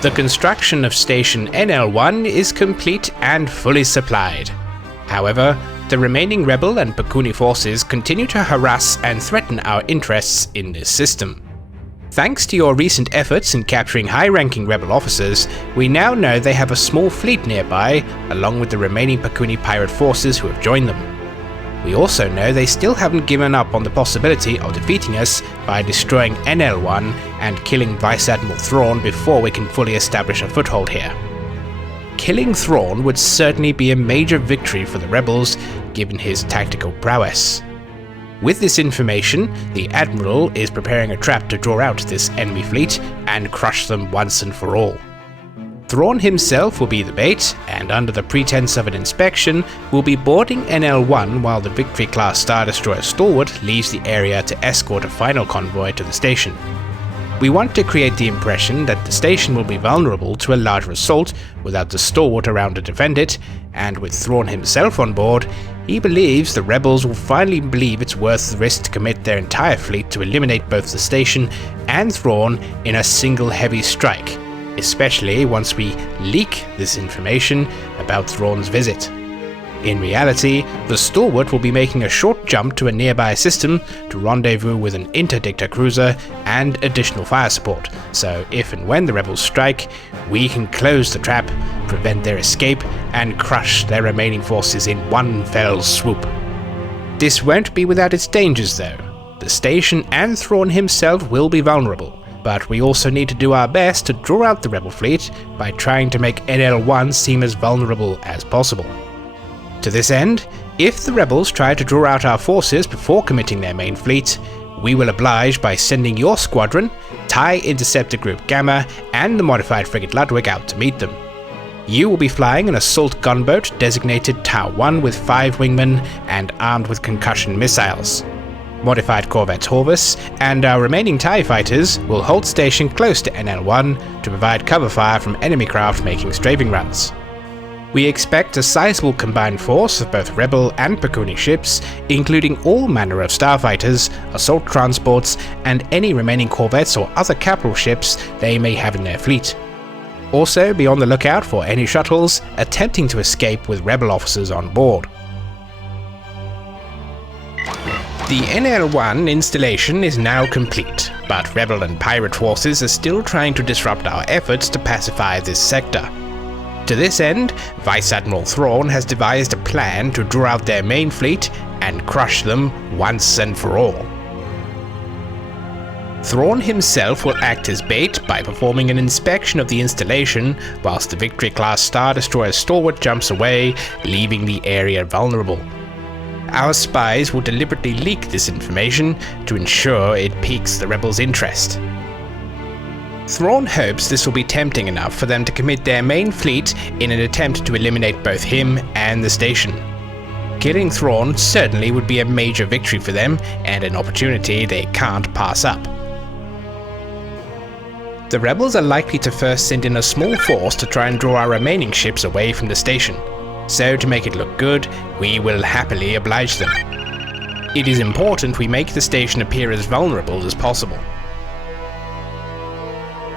The construction of Station NL1 is complete and fully supplied. However, the remaining Rebel and Pakuuni forces continue to harass and threaten our interests in this system. Thanks to your recent efforts in capturing high-ranking Rebel officers, we now know they have a small fleet nearby, along with the remaining Pakuuni pirate forces who have joined them. We also know they still haven't given up on the possibility of defeating us by destroying NL1 and killing Vice Admiral Thrawn before we can fully establish a foothold here. Killing Thrawn would certainly be a major victory for the Rebels, given his tactical prowess. With this information, the Admiral is preparing a trap to draw out this enemy fleet and crush them once and for all. Thrawn himself will be the bait, and under the pretense of an inspection, will be boarding NL1 while the Victory-class Star Destroyer Stalwart leaves the area to escort a final convoy to the station. We want to create the impression that the station will be vulnerable to a larger assault without the Stalwart around to defend it, and with Thrawn himself on board, he believes the Rebels will finally believe it's worth the risk to commit their entire fleet to eliminate both the station and Thrawn in a single heavy strike, especially once we leak this information about Thrawn's visit. In reality, the Stalwart will be making a short jump to a nearby system to rendezvous with an interdictor cruiser and additional fire support, so if and when the Rebels strike, we can close the trap, prevent their escape, and crush their remaining forces in one fell swoop. This won't be without its dangers though. The station and Thrawn himself will be vulnerable, but we also need to do our best to draw out the Rebel fleet by trying to make NL1 seem as vulnerable as possible. To this end, if the Rebels try to draw out our forces before committing their main fleet, we will oblige by sending your squadron, TIE Interceptor Group Gamma, and the modified frigate Ludwig out to meet them. You will be flying an assault gunboat designated Tau 1 with 5 wingmen and armed with concussion missiles. Modified corvettes Horvus and our remaining TIE fighters will hold station close to NL1 to provide cover fire from enemy craft making strafing runs. We expect a sizable combined force of both Rebel and Pakuuni ships, including all manner of starfighters, assault transports, and any remaining corvettes or other capital ships they may have in their fleet. Also, be on the lookout for any shuttles attempting to escape with Rebel officers on board. The NL1 installation is now complete, but Rebel and pirate forces are still trying to disrupt our efforts to pacify this sector. To this end, Vice Admiral Thrawn has devised a plan to draw out their main fleet and crush them once and for all. Thrawn himself will act as bait by performing an inspection of the installation, whilst the Victory-class Star Destroyer Stalwart jumps away, leaving the area vulnerable. Our spies will deliberately leak this information to ensure it piques the Rebels' interest. Thrawn hopes this will be tempting enough for them to commit their main fleet in an attempt to eliminate both him and the station. Killing Thrawn certainly would be a major victory for them, and an opportunity they can't pass up. The Rebels are likely to first send in a small force to try and draw our remaining ships away from the station, so to make it look good, we will happily oblige them. It is important we make the station appear as vulnerable as possible.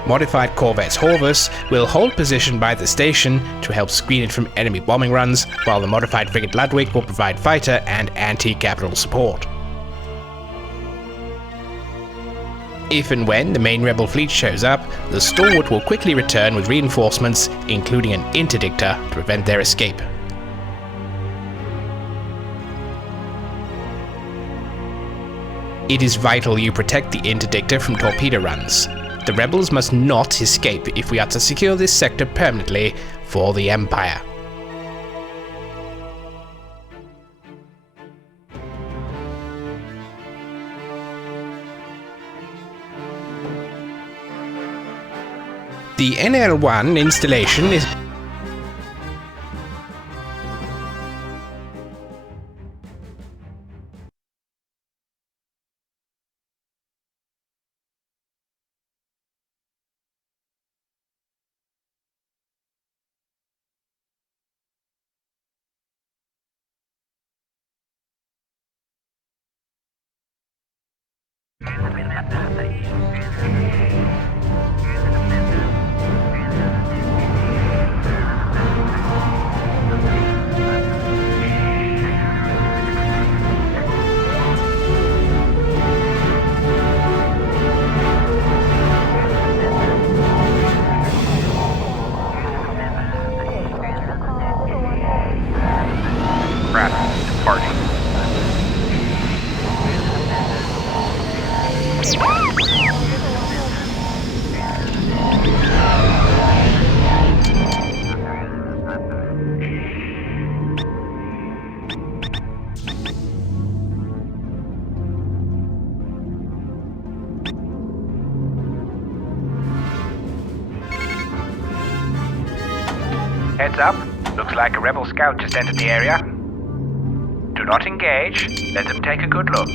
Modified corvettes Horvus will hold position by the station to help screen it from enemy bombing runs, while the modified frigate Ludwig will provide fighter and anti-capital support. If and when the main Rebel fleet shows up, the Stalwart will quickly return with reinforcements, including an interdictor, to prevent their escape. It is vital you protect the interdictor from torpedo runs. The Rebels must not escape if we are to secure this sector permanently for the Empire. The NL1 installation is Heads up. Looks like a rebel scout just entered the area. Do not engage. Let them take a good look.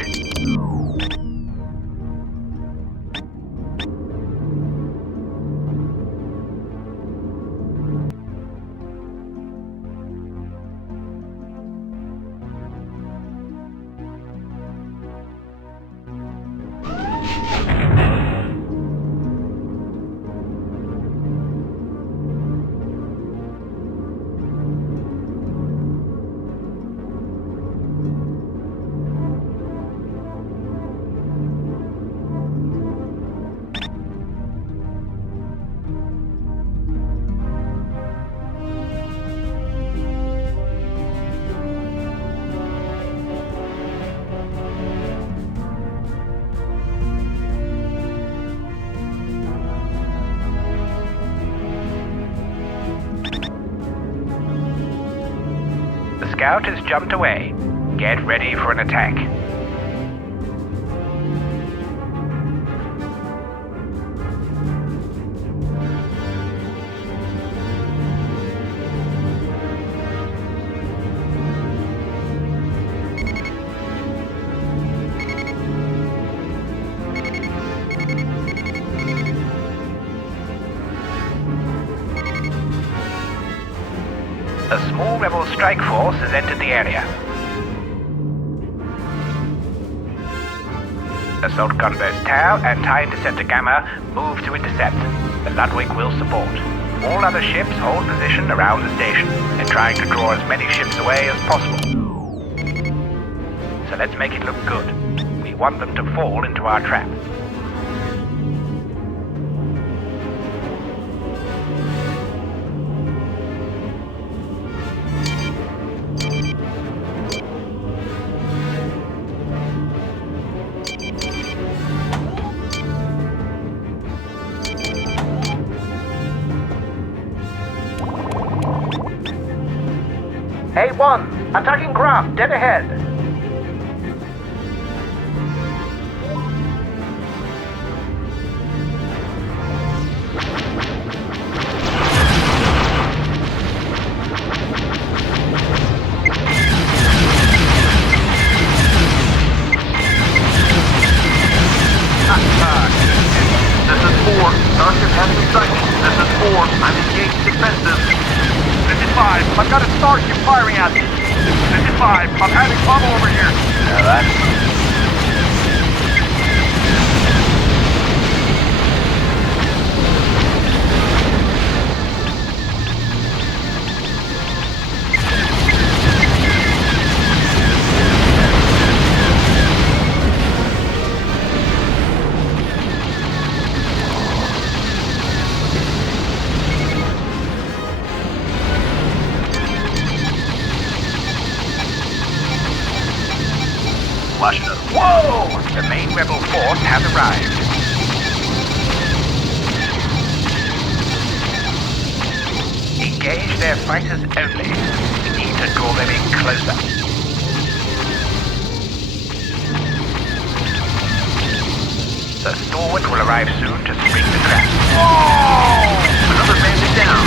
The scout has jumped away. Get ready for an attack. A small rebel strike force has entered the area. Assault gunboats Tau and TIE Interceptor Gamma move to intercept. The Ludwig will support. All other ships hold position around the station and trying to draw as many ships away as possible. So let's make it look good. We want them to fall into our trap. A1, attacking craft dead ahead. This is 4. Starship has been sighted. This is 4. I'm engaged defensive. 55. I've got a starship firing at me. 55. I'm having trouble over here. Yeah, that's... Whoa! The main rebel force has arrived. Engage their fighters only. We need to draw them in closer. The stalwart will arrive soon to spring the trap. Whoa! Another bandit down.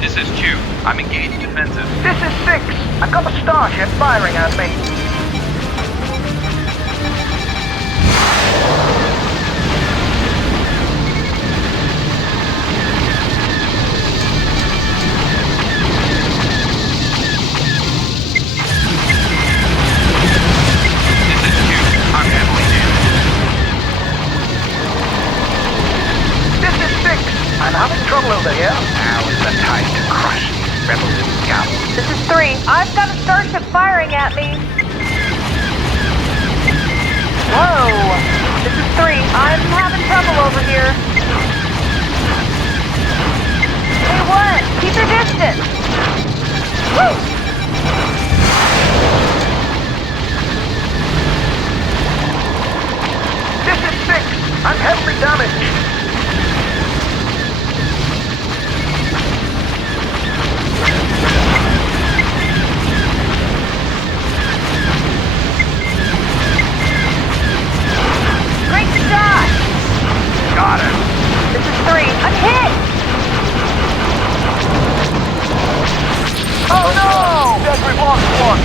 This is 2. I'm engaged defensive. This is 6. I've got a starship firing at me. This is 2. I'm heavily damaged. This is 6. I'm having trouble over here. Now is the time to crush these rebels and scouts. This is 3. I've got a starship firing at me. Whoa! This is 3. I'm having trouble over here. Hey, what? Keep your distance. Woo! This is 6. I'm heavily damaged. Great shot! Got it. This is 3. I'm hit! Oh no! Dead, we've lost one.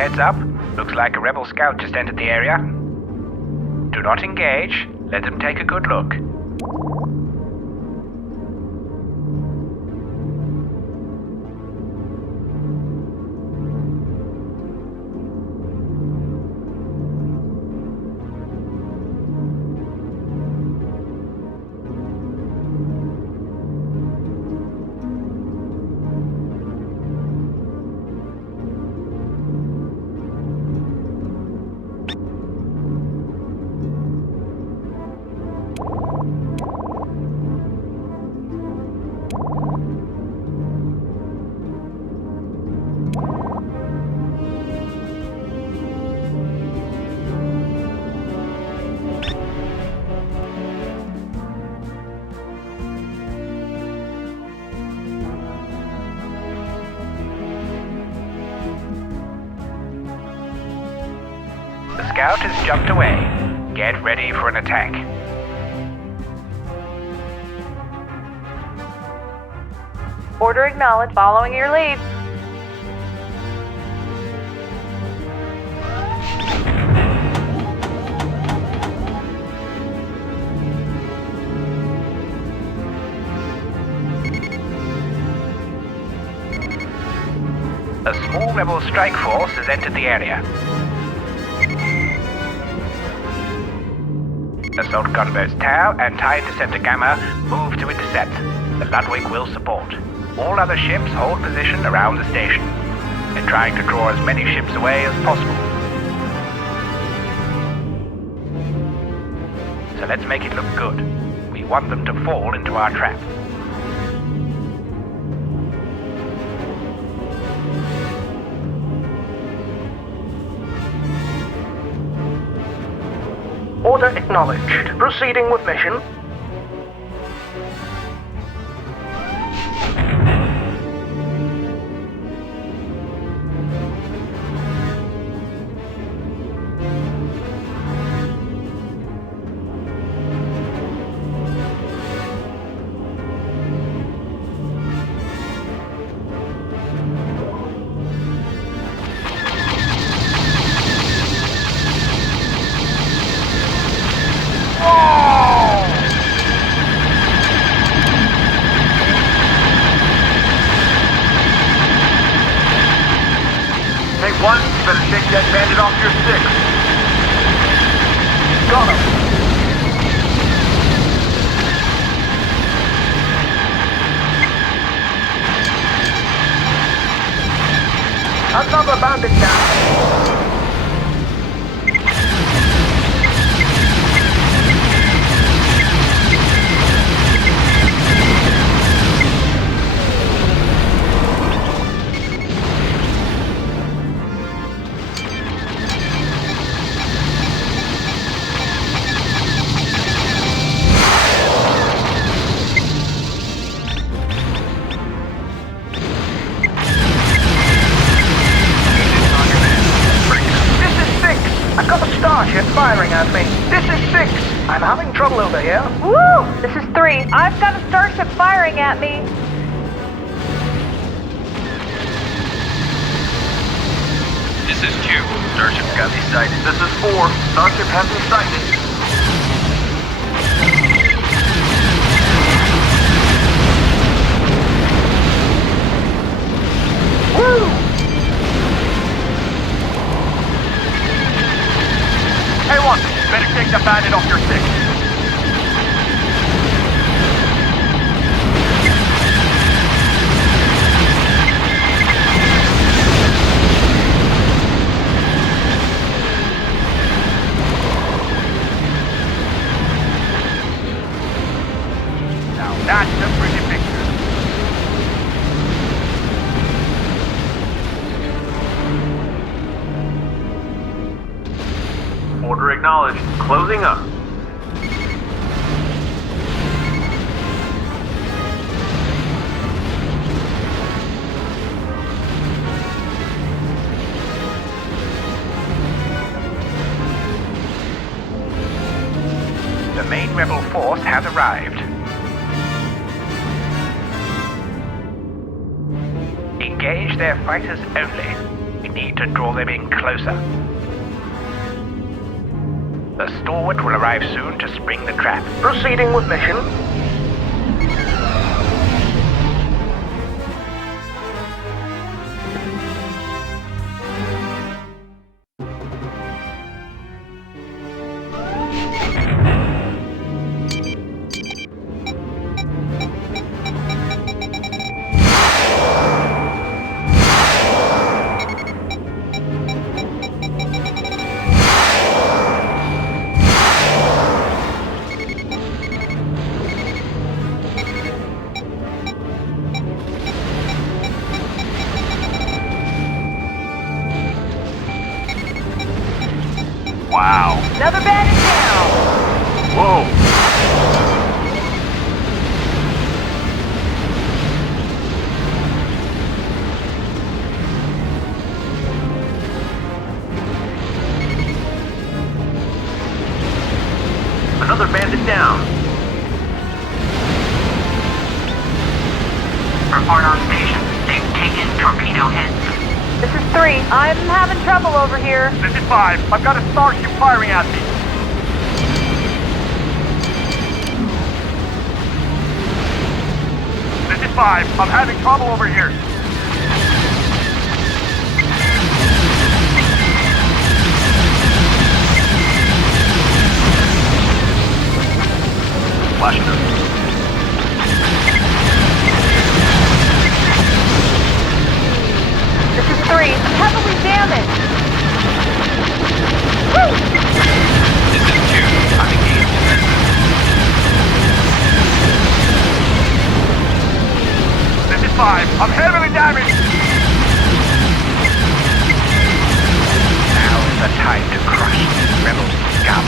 Heads up. Looks like a rebel scout just entered the area. Do not engage. Let them take a good look. The scout has jumped away. Get ready for an attack. Order acknowledged. Following your lead. A small rebel strike force has entered the area. Assault gunboats Tau and TIE Interceptor Gamma move to intercept. The Ludwig will support. All other ships hold position around the station. They're trying to draw as many ships away as possible. So let's make it look good. We want them to fall into our trap. Order acknowledged. Proceeding with mission. Hey, 1, you better shake that bandit off your stick. Got him. another bandit down. Firing at me. This is 6. I'm having trouble over here. Woo! This is 3. I've got a starship firing at me. This is 2. Starship's got me sighted. This is 4. Starship has me sighted. Woo! Hey, 1. Better take the bandit off your stick. Now that's a pretty picture. Order acknowledged. Closing up. The main rebel force has arrived. Engage their fighters only. We need to draw them in closer. The stalwart will arrive soon to spring the trap. Proceeding with mission. Wow. Another bandit down. Whoa. Another bandit down. Report on station. They've taken torpedo heads. This is 3. I'm having trouble over here. This is 5. I've got a starship firing at me. This is 5. I'm having trouble over here. Flashing up. This is 3. I'm heavily damaged. Woo! This is 2. I'm engaged. This is 5. I'm heavily damaged. Now is the time to crush these rebel scum.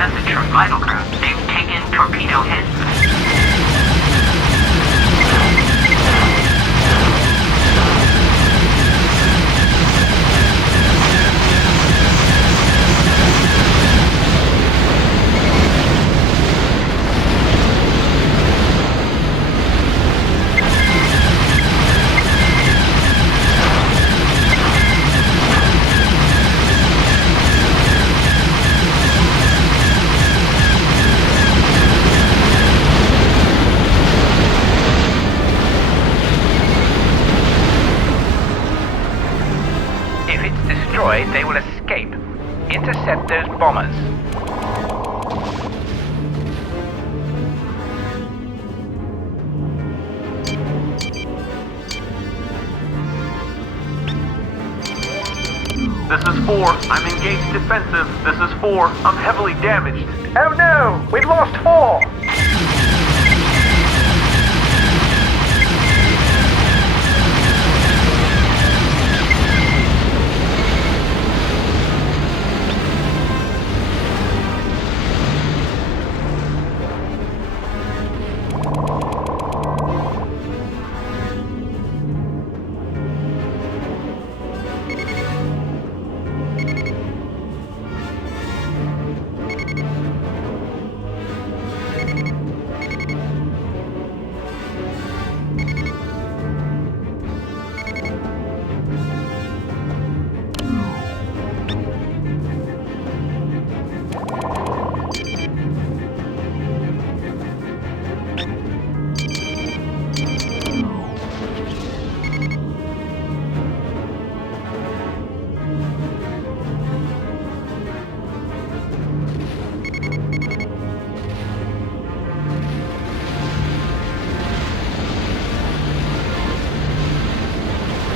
Message from Vital Craft. They've taken torpedo hits. They will escape. Intercept those bombers. This is 4. I'm engaged defensive. This is 4. I'm heavily damaged. Oh no! We've lost 4!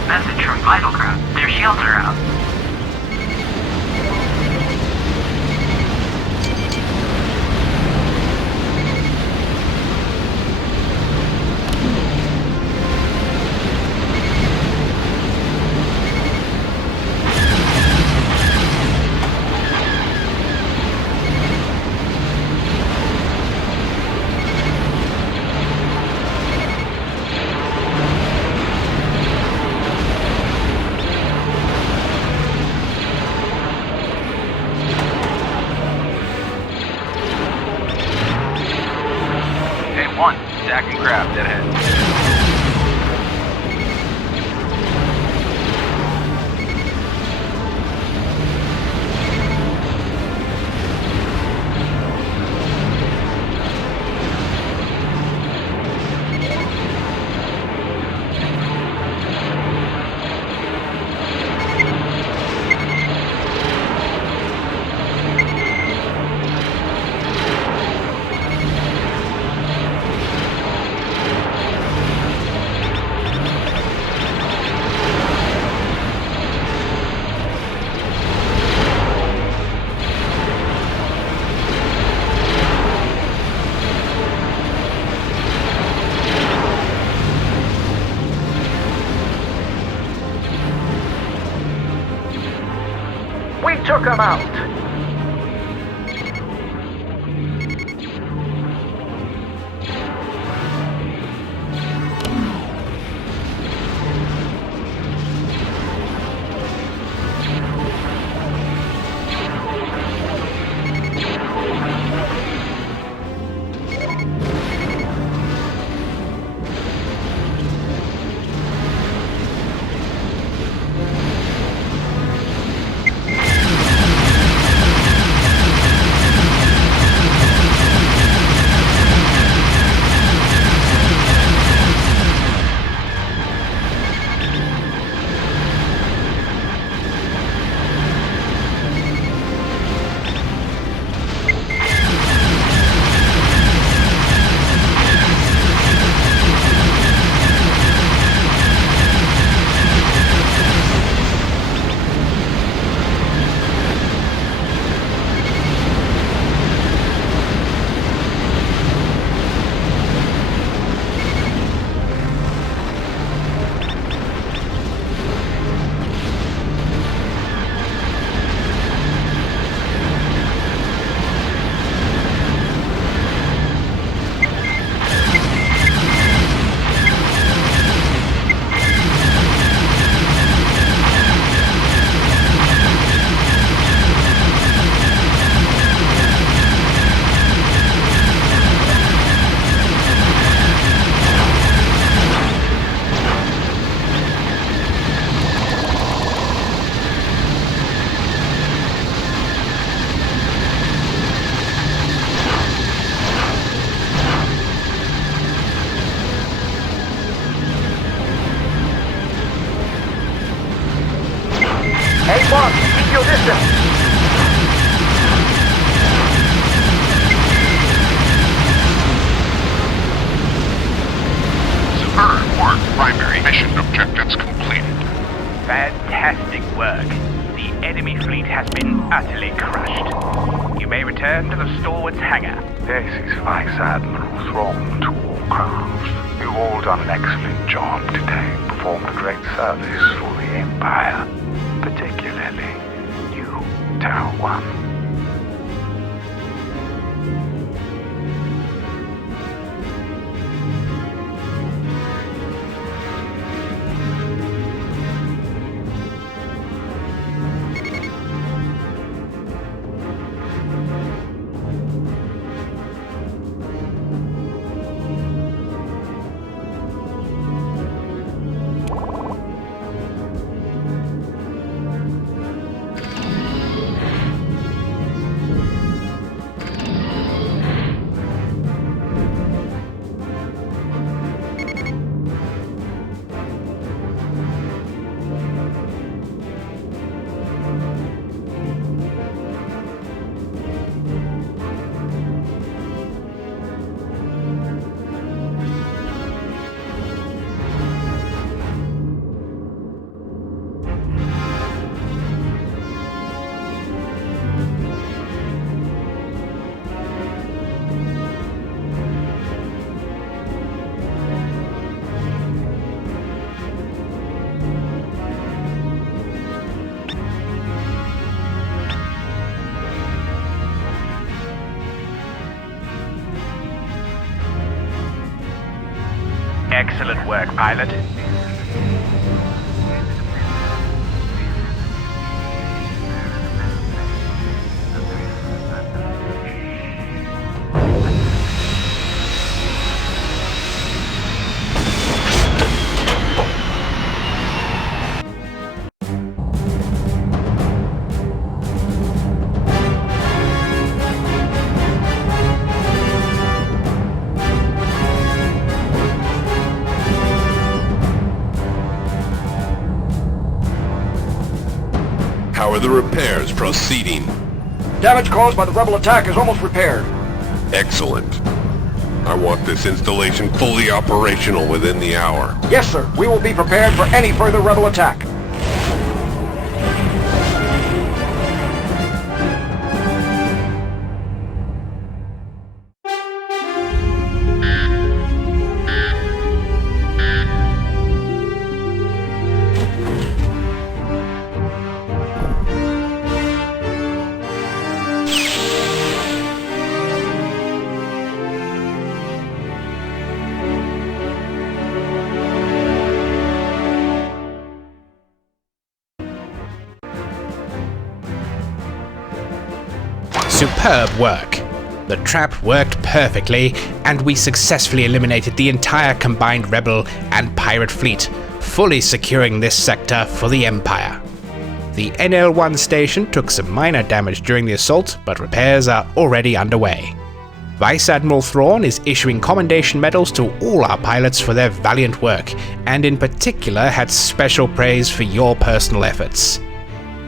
Message from Vital Craft. Their shields are out. Attacking craft dead ahead. We took him out! Fantastic work. The enemy fleet has been utterly crushed. You may return to the stalwart's hangar. This is Vice Admiral Thrawn to Warcraft. You've all done an excellent job today, performed a great service for the Empire, particularly you, Terra One. Excellent work, pilot. How are the repairs proceeding? Damage caused by the rebel attack is almost repaired. Excellent. I want this installation fully operational within the hour. Yes, sir. We will be prepared for any further rebel attack. Superb work. The trap worked perfectly, and we successfully eliminated the entire combined rebel and pirate fleet, fully securing this sector for the Empire. The NL-1 station took some minor damage during the assault, but repairs are already underway. Vice Admiral Thrawn is issuing commendation medals to all our pilots for their valiant work, and in particular had special praise for your personal efforts.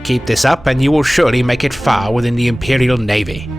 Keep this up and you will surely make it far within the Imperial Navy.